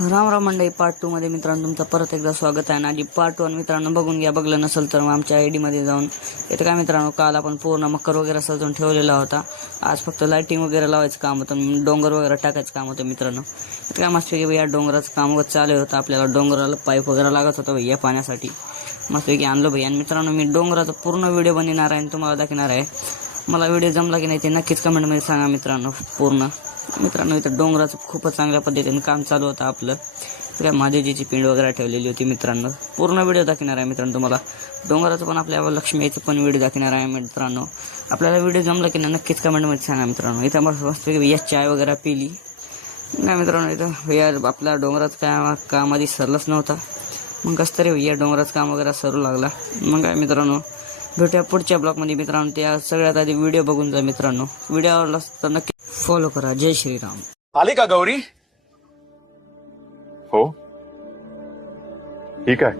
राम राम मंडळी, पार्ट 2 मध्ये मित्रांनो तुमचं परत एकदा स्वागत आहे. आणि पार्ट 1 मित्रांनो बघून घ्या, बघलं नसेल तर मग आमच्या आयडी मध्ये जाऊन. इथं काय मित्रांनो, काल आपण पूर्ण मकर वगैरे सजवून ठेवलेला होता. आज फक्त लाइटिंग वगैरे लावायचं काम होतं, डोंगर वगैरे टाकायचं काम होतं मित्रांनो. इथं काय मस्तपैकी या डोंगराचं काम चालू होतं. आपल्याला डोंगराला पाईप वगैरे लागत होता भैया पाण्यासाठी. मस्तपैकी आणलो भैया. आणि मित्रांनो मी डोंगराचा पूर्ण व्हिडिओ बनवणार आहे आणि तुम्हाला दाखवणार आहे. मला व्हिडिओ जमला की नाही ते नक्कीच कमेंटमध्ये सांगा मित्रांनो. पूर्ण मित्रांनो इथं डोंगराचं खूपच चांगल्या पद्धतीने काम चालू होतं आपलं. त्या महादेवजीची पिंड वगैरे ठेवलेली होती मित्रांनो. पूर्ण व्हिडिओ दाखवणार आहे मित्रांनो तुम्हाला. डोंगराचं पण आपल्या लक्ष्मीचं पण व्हिडिओ दाखवणार आहे मित्रांनो. आपल्याला व्हिडिओ जमला की नाही नक्कीच कमेंटमध्ये सांगा मित्रांनो. इथं मस्त या चाय वगैरे पिली नाही मित्रांनो. इथं या आपल्या डोंगराचं काम आधी सरलंच नव्हता, मग कसं तरी या डोंगराचं काम वगैरे सरू लागला. मग काय मित्रांनो, भेटूया पुढच्या ब्लॉगमध्ये मित्रांनो. त्या सगळ्यात आधी व्हिडिओ बघून जा मित्रांनो. व्हिडिओ आवडला तर नक्की फॉलो करा. जय श्रीराम. आली का गौरी? हो ठीक आहे.